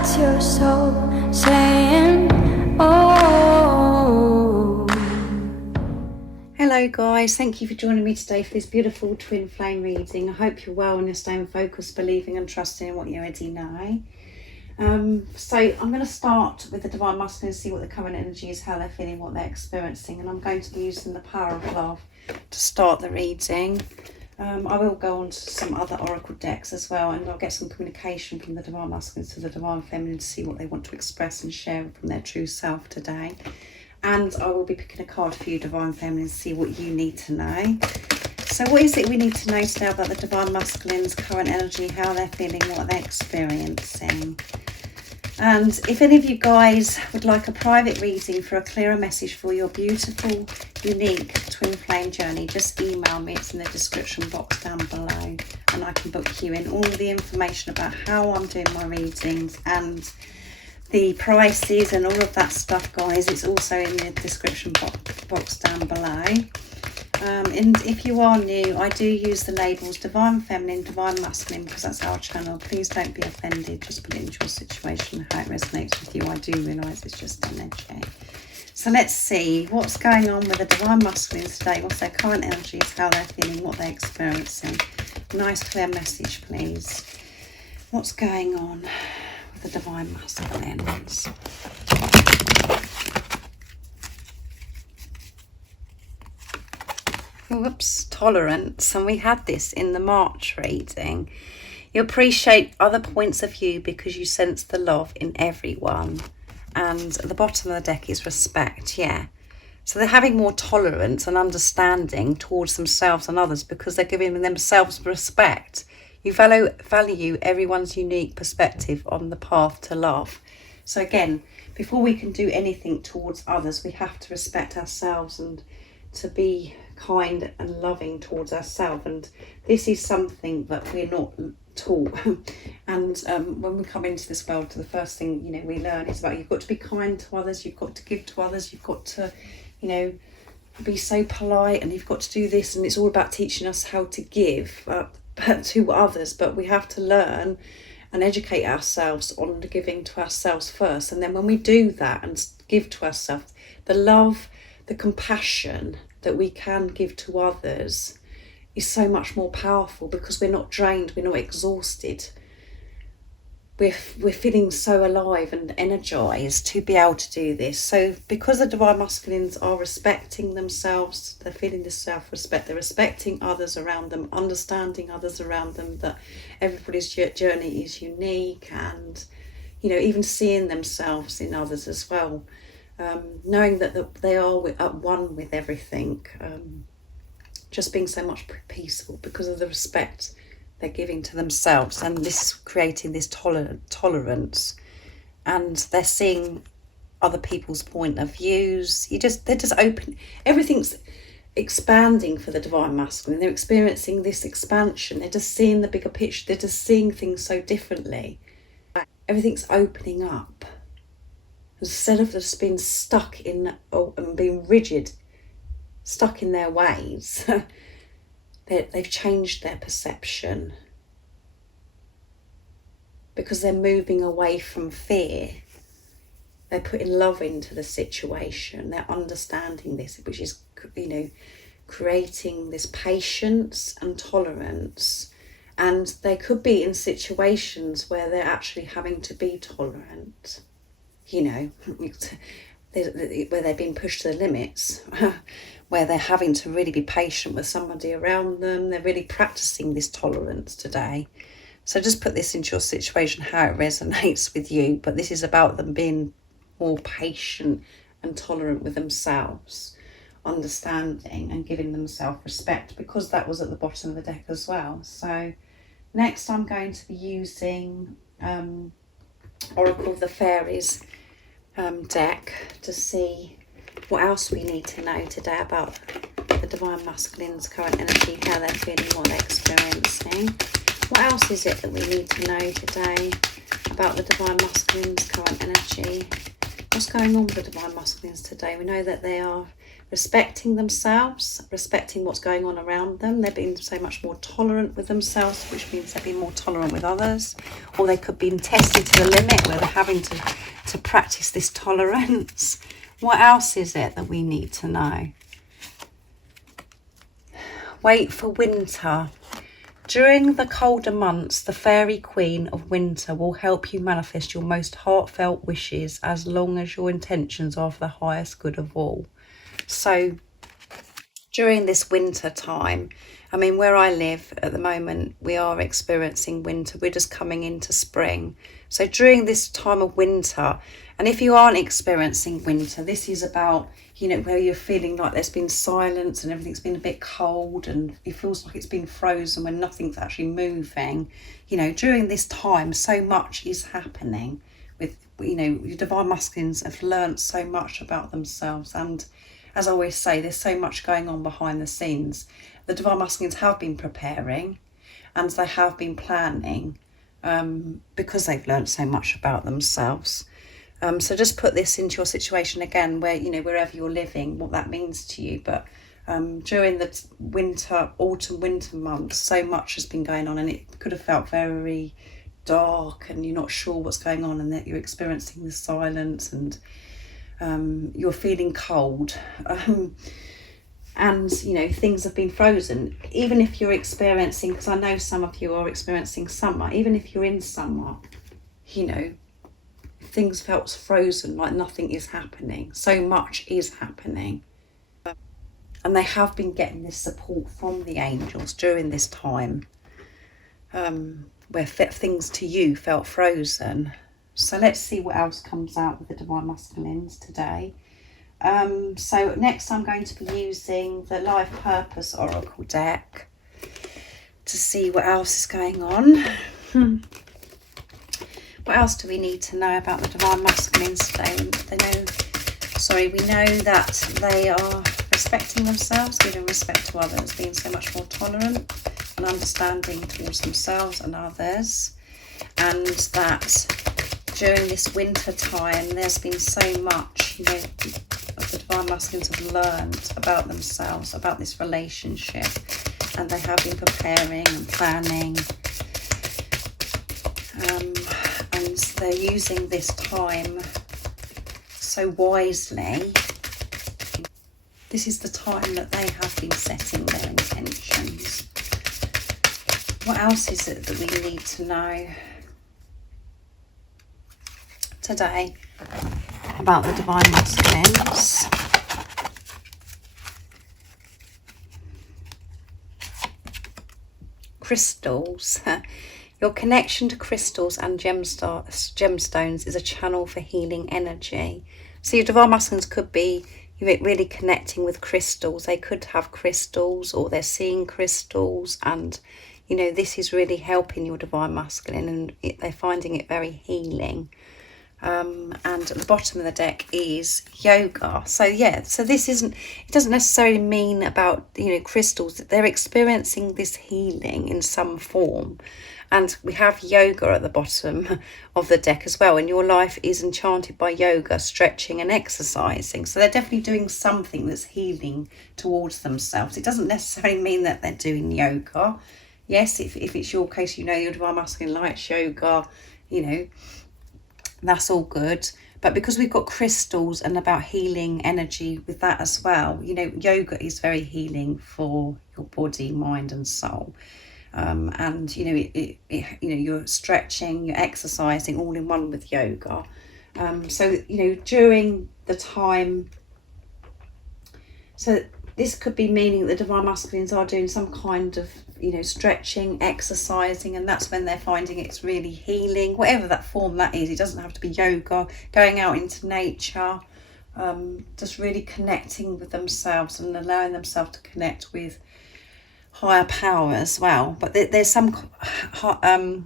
That's your soul saying, oh. Hello guys, thank you for joining me today for this beautiful twin flame reading. I hope you're well and you're staying focused, believing and trusting in what you already know. So I'm going to start with the Divine Masculine and see what the current energy is, how they're feeling, what they're experiencing, and I'm going to be using the Power of Love to start the reading. I will go on to some other oracle decks as well, and I'll get some communication from the Divine Masculine to the Divine Feminine to see what they want to express and share from their true self today. And I will be picking a card for you, Divine Feminine, to see what you need to know. So what is it we need to know today about the Divine Masculine's current energy, how they're feeling, what they're experiencing? And if any of you guys would like a private reading for a clearer message for your beautiful, unique twin flame journey, just email me. It's in the description box down below, and I can book you in. All the information about how I'm doing my readings and the prices and all of that stuff, guys, it's also in the description box down below. And if you are new, I do use the labels Divine Feminine, Divine Masculine, because that's our channel. Please don't be offended. Just put it into your situation, how it resonates with you. I do realise it's just energy. So let's see what's going on with the Divine Masculines today. What's their current energies, how they're feeling, what they're experiencing. Nice clear message, please. What's going on with the Divine Masculines? Whoops, tolerance. And we had this in the March reading. You appreciate other points of view because you sense the love in everyone. And at the bottom of the deck is respect, yeah. So they're having more tolerance and understanding towards themselves and others because they're giving themselves respect. You value everyone's unique perspective on the path to love. So again, before we can do anything towards others, we have to respect ourselves and to be kind and loving towards ourselves. And this is something that we're not taught. And when we come into this world, the first thing we learn is about you've got to be kind to others, you've got to give to others, you've got to be so polite, and you've got to do this, and it's all about teaching us how to give to others. But we have to learn and educate ourselves on the giving to ourselves first, and then when we do that and give to ourselves, the love, the compassion that we can give to others is so much more powerful because we're not drained, we're not exhausted. We're feeling so alive and energized to be able to do this. So because the Divine Masculines are respecting themselves, they're feeling this self-respect, they're respecting others around them, understanding others around them, that everybody's journey is unique, and even seeing themselves in others as well. Knowing that they are at one with everything, just being so much peaceful because of the respect they're giving to themselves, and this creating this tolerance, and they're seeing other people's point of views. They're just open. Everything's expanding for the Divine Masculine. They're experiencing this expansion. They're just seeing the bigger picture. They're just seeing things so differently. Everything's opening up. Instead of just being stuck in and being rigid, stuck in their ways, they've changed their perception because they're moving away from fear. They're putting love into the situation. They're understanding this, which is, creating this patience and tolerance. And they could be in situations where they're actually having to be tolerant. Where they've been pushed to the limits, where they're having to really be patient with somebody around them. They're really practicing this tolerance today. So just put this into your situation, how it resonates with you. But this is about them being more patient and tolerant with themselves, understanding and giving themselves respect, because that was at the bottom of the deck as well. So next I'm going to be using Oracle of the Fairies deck to see what else we need to know today about the Divine Masculine's current energy, how they're feeling, what they're experiencing. What else is it that we need to know today about the Divine Masculine's current energy? What's going on with the Divine Masculines today? We know that they are respecting themselves, respecting what's going on around them. They're being so much more tolerant with themselves, which means they're being more tolerant with others. Or they could be tested to the limit where they're having to practice this tolerance. What else is it that we need to know? Wait for winter. During the colder months, the fairy queen of winter will help you manifest your most heartfelt wishes as long as your intentions are for the highest good of all. So during this winter time, I mean, where I live at the moment, we are experiencing winter. We're just coming into spring. So during this time of winter, and if you aren't experiencing winter, this is about, you know, where you're feeling like there's been silence and everything's been a bit cold and it feels like it's been frozen when nothing's actually moving. You know, during this time, so much is happening with, you know, your divine masculines have learnt so much about themselves. And as I always say, there's so much going on behind the scenes. The divine masculines have been preparing and they have been planning because they've learned so much about themselves. So just put this into your situation again, where, you know, wherever you're living, what that means to you. But during the autumn, winter months, so much has been going on, and it could have felt very dark and you're not sure what's going on, and that you're experiencing the silence and you're feeling cold. And, you know, things have been frozen. Even if you're experiencing, because I know some of you are experiencing summer, even if you're in summer, you know, things felt frozen, like nothing is happening. So much is happening. And they have been getting this support from the angels during this time where things to you felt frozen. So let's see what else comes out with the divine masculines today. So next I'm going to be using the Life Purpose Oracle deck to see what else is going on. What else do we need to know about the divine masculines today? We know that they are respecting themselves, giving respect to others, being so much more tolerant and understanding towards themselves and others, and that during this winter time there's been so much, you know, the divine masculines have learned about themselves, about this relationship, and they have been preparing and planning, and they're using this time so wisely. This is the time that they have been setting their intentions. What else is it that we need to know today about the divine masculines? Crystals. Your connection to crystals and gemstones is a channel for healing energy. So your divine masculines could be really connecting with crystals. They could have crystals, or they're seeing crystals, and, you know, this is really helping your divine masculine, and they're finding it very healing. And at the bottom of the deck is yoga. So yeah, so this it doesn't necessarily mean about, you know, crystals. They're experiencing this healing in some form. And we have yoga at the bottom of the deck as well. And your life is enchanted by yoga, stretching and exercising. So they're definitely doing something that's healing towards themselves. It doesn't necessarily mean that they're doing yoga. Yes, if it's your case, you know, your divine masculine likes yoga, you know, that's all good. But because we've got crystals and about healing energy with that as well, you know, yoga is very healing for your body, mind and soul. And, you know, you know, you're stretching, you're exercising all in one with yoga. So, you know, during the time, so this could be meaning that the divine masculines are doing some kind of, you know, stretching, exercising, and that's when they're finding it's really healing, whatever that form that is. It doesn't have to be yoga, going out into nature, just really connecting with themselves and allowing themselves to connect with higher power as well. But there's some kind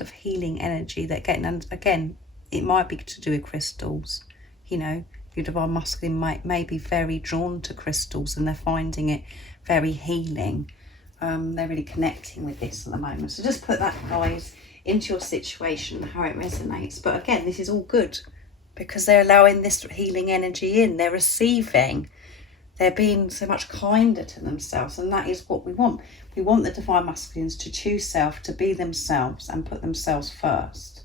of healing energy that getting, and again, it might be to do with crystals. You know, your divine masculine may be very drawn to crystals, and they're finding it very healing. They're really connecting with this at the moment. So just put that, guys, into your situation, how it resonates. But again, this is all good, because they're allowing this healing energy in. They're receiving. They're being so much kinder to themselves, and that is what we want. We want the divine masculines to choose self, to be themselves and put themselves first.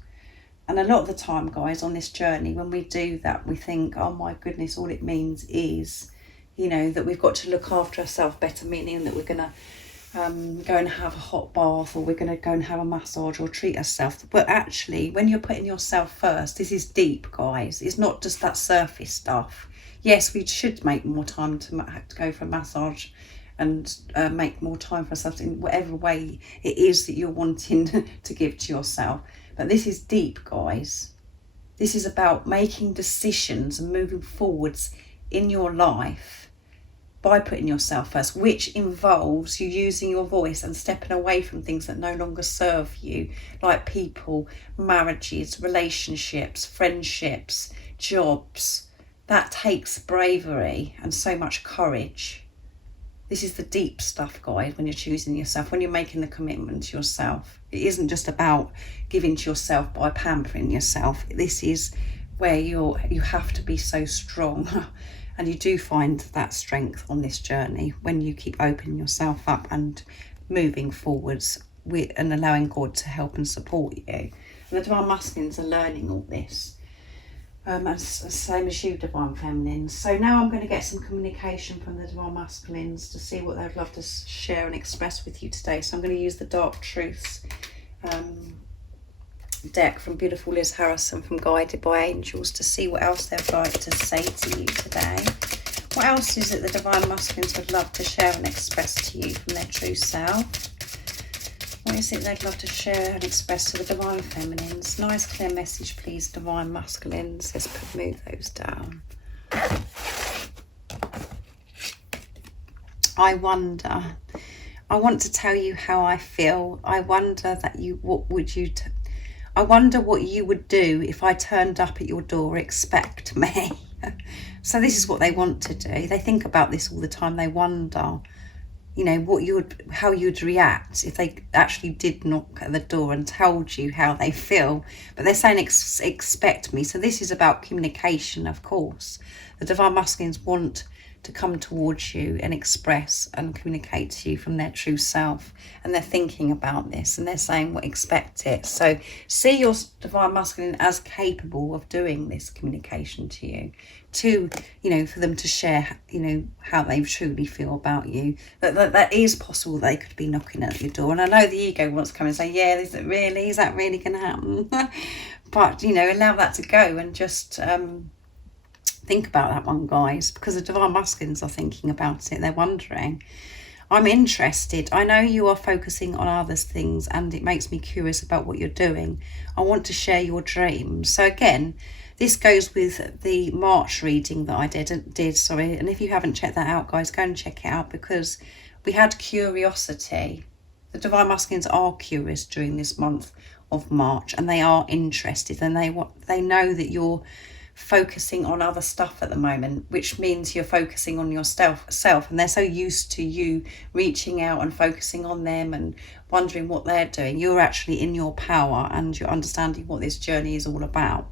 And a lot of the time, guys, on this journey, when we do that, we think, oh my goodness, all it means is, you know, that we've got to look after ourselves better, meaning that we're going to go and have a hot bath, or we're going to go and have a massage or treat ourselves. But actually, when you're putting yourself first, this is deep, guys. It's not just that surface stuff. Yes, we should make more time to go for a massage and make more time for ourselves in whatever way it is that you're wanting to give to yourself. But this is deep, guys. This is about making decisions and moving forwards in your life by putting yourself first, which involves you using your voice and stepping away from things that no longer serve you, like people, marriages, relationships, friendships, jobs. That takes bravery and so much courage. This is the deep stuff, guys, when you're choosing yourself, when you're making the commitment to yourself. It isn't just about giving to yourself by pampering yourself. This is where you have to be so strong. And you do find that strength on this journey when you keep opening yourself up and moving forwards and allowing God to help and support you. And the divine masculines are learning all this. Same as you, divine feminines. So now I'm going to get some communication from the divine masculines to see what they'd love to share and express with you today. So I'm going to use the Dark Truths deck from beautiful Liz Harrison from Guided by Angels to see what else they'd like to say to you today. What else is it the divine masculines would love to share and express to you from their true self? What is it they'd love to share and express to the divine feminines? Nice clear message, please, divine masculines. Let's move those down. I wonder. I want to tell you how I feel. I wonder I wonder what you would do if I turned up at your door. Expect me. So this is what they want to do. They think about this all the time. They wonder, you know, how you'd react if they actually did knock at the door and told you how they feel. But they're saying expect me. So this is about communication, of course. The divine masculines want to come towards you and express and communicate to you from their true self, and they're thinking about this and they're saying, well, expect it. So see your divine masculine as capable of doing this communication to you, to, you know, for them to share, you know, how they truly feel about you. That is possible. They could be knocking at your door, and I know the ego wants to come and say, yeah, is that really going to happen? But, you know, allow that to go and just think about that one, guys, because the divine masculines are thinking about it. They're wondering. I'm interested. I know you are focusing on others' things, and it makes me curious about what you're doing. I want to share your dreams. So again, this goes with the March reading that I did. And if you haven't checked that out, guys, go and check it out, because we had curiosity. The divine masculines are curious during this month of March, and they are interested, and they know that you're focusing on other stuff at the moment, which means you're focusing on yourself, and they're so used to you reaching out and focusing on them and wondering what they're doing. You're actually in your power, and you're understanding what this journey is all about,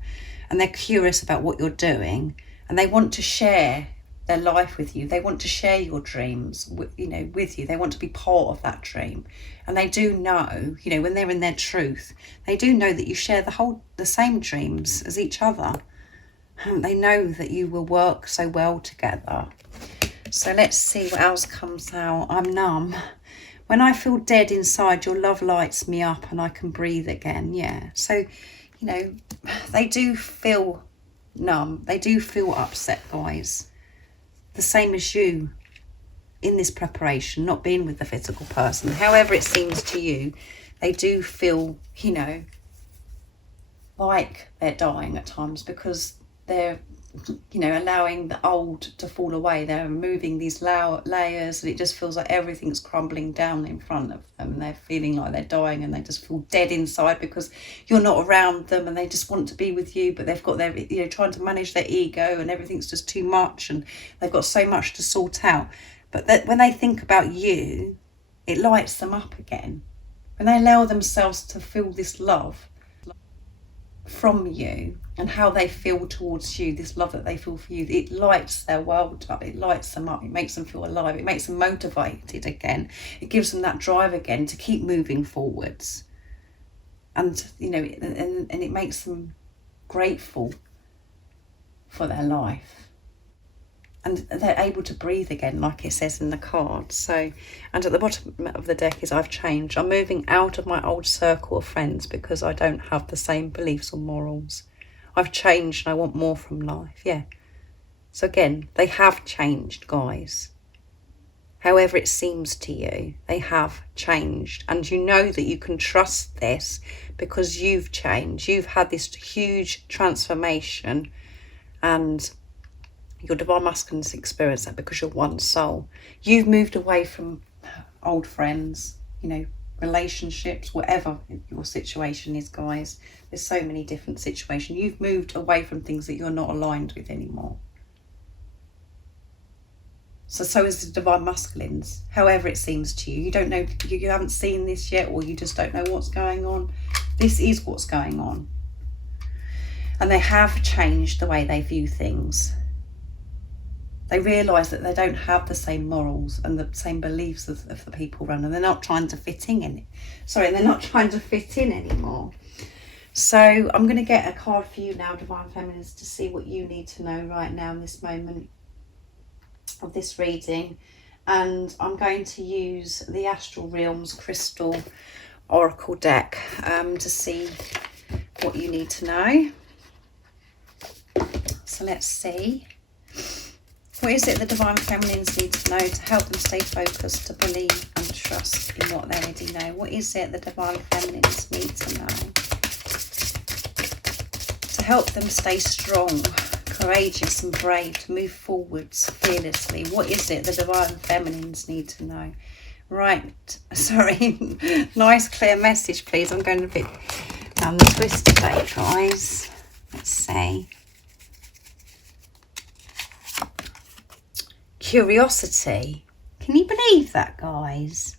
and they're curious about what you're doing, and they want to share their life with you. They want to share your dreams, you know, with you. They want to be part of that dream, and they do know, you know, when they're in their truth, they do know that you share the same dreams as each other. They know that you will work so well together. So let's see what else comes out. I'm numb. When I feel dead inside, your love lights me up and I can breathe again. Yeah. So, you know, they do feel numb. They do feel upset, guys. The same as you in this preparation, not being with the physical person. However it seems to you, they do feel, you know, like they're dying at times, because they're, you know, allowing the old to fall away. They're removing these layers, and it just feels like everything's crumbling down in front of them, and they're feeling like they're dying, and they just feel dead inside because you're not around them, and they just want to be with you, but they've got their, you know, trying to manage their ego, and everything's just too much, and they've got so much to sort out. But when they think about you, it lights them up again. When they allow themselves to feel this love from you and how they feel towards you, this love that they feel for you, it lights their world up, it lights them up, it makes them feel alive, it makes them motivated again, it gives them that drive again to keep moving forwards. And and it makes them grateful for their life, and they're able to breathe again, like it says in the card. So, and at the bottom of the deck is I've changed. I'm moving out of my old circle of friends because I don't have the same beliefs or morals. I've changed and I want more from life. Yeah. So again, they have changed, guys. However it seems to you, they have changed. And you know that you can trust this because you've changed. You've had this huge transformation, and your divine masculines experience that because you're one soul. You've moved away from old friends, relationships, whatever your situation is, guys. There's so many different situations. You've moved away from things that you're not aligned with anymore. So is the divine masculines, however it seems to you. You don't know, you haven't seen this yet, or you just don't know what's going on. This is what's going on. And they have changed the way they view things. They realise that they don't have the same morals and the same beliefs of the people around them. They're not trying to fit in they're not trying to fit in anymore. So I'm going to get a card for you now, Divine Feminines, to see what you need to know right now in this moment of this reading. And I'm going to use the Astral Realms Crystal Oracle deck to see what you need to know. So let's see. What is it the Divine Feminines need to know to help them stay focused, to believe and trust in what they already know? What is it the Divine Feminines need to know to help them stay strong, courageous and brave, to move forwards fearlessly? What is it the Divine Feminines need to know? Right, sorry, nice clear message please. I'm going a bit down the twist today, guys. Let's see. Curiosity. Can you believe that, guys?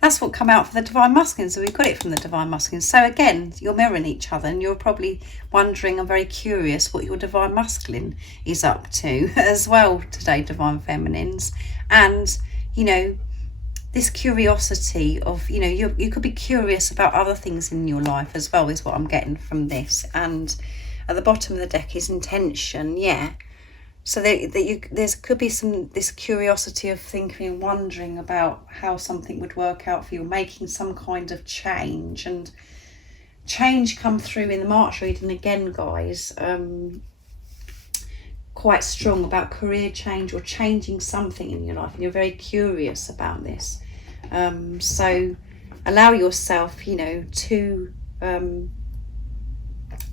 That's what come out for the Divine Masculines. So we got it from the Divine Masculines. So again, you're mirroring each other, and you're probably wondering, I'm very curious what your Divine Masculine is up to as well today, Divine Feminines. And this curiosity of, you could be curious about other things in your life as well, is what I'm getting from this. And at the bottom of the deck is intention. Yeah. So there could be this curiosity of thinking and wondering about how something would work out for you, making some kind of change. And change come through in the March reading again, guys. Quite strong about career change or changing something in your life, and you're very curious about this. So allow yourself, to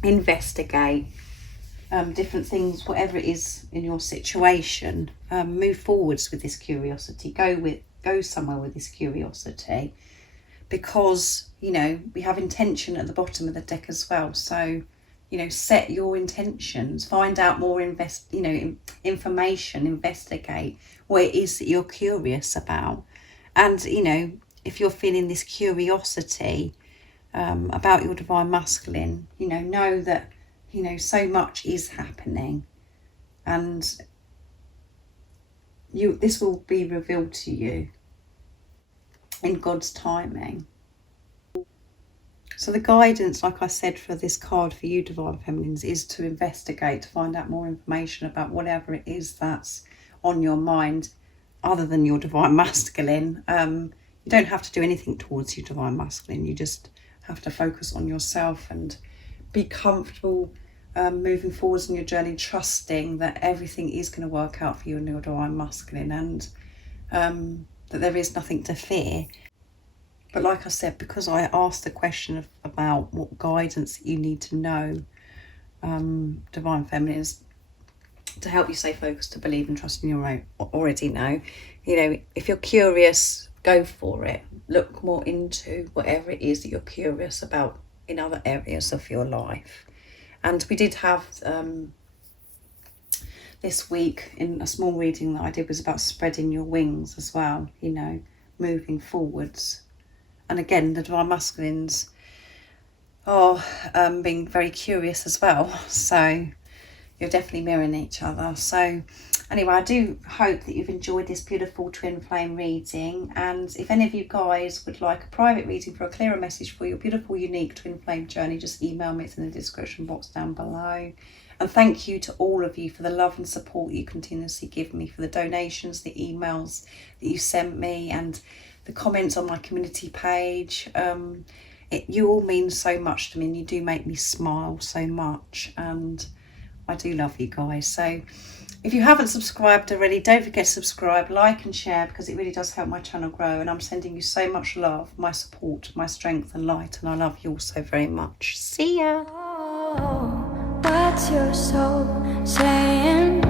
investigate different things, whatever it is in your situation. Move forwards with this curiosity. Go somewhere with this curiosity, because we have intention at the bottom of the deck as well. So set your intentions, find out more, information, investigate what it is that you're curious about. And if you're feeling this curiosity about your Divine Masculine, know that so much is happening, and this will be revealed to you in God's timing. So the guidance, like I said, for this card for you, Divine Feminines, is to investigate, to find out more information about whatever it is that's on your mind other than your Divine Masculine. You don't have to do anything towards your Divine Masculine. You just have to focus on yourself and be comfortable moving forwards on your journey, trusting that everything is going to work out for you in your Divine Masculine, and that there is nothing to fear. But like I said, because I asked the question about what guidance you need to know, Divine Feminines, to help you stay focused, to believe and trust in your own, already know. If you're curious, go for it. Look more into whatever it is that you're curious about in other areas of your life. And we did have this week, in a small reading that I did, was about spreading your wings as well, moving forwards. And again, the Divine Masculines being very curious as well. So you're definitely mirroring each other. So anyway, I do hope that you've enjoyed this beautiful twin flame reading, and if any of you guys would like a private reading for a clearer message for your beautiful unique twin flame journey, just email me. It's in the description box down below. And thank you to all of you for the love and support you continuously give me, for the donations, the emails that you sent me, and the comments on my community page. You all mean so much to me, and you do make me smile so much, and I do love you guys. So if you haven't subscribed already, don't forget to subscribe, like and share, because it really does help my channel grow. And I'm sending you so much love, my support, my strength and light, and I love you all so very much. See ya. What's your soul saying?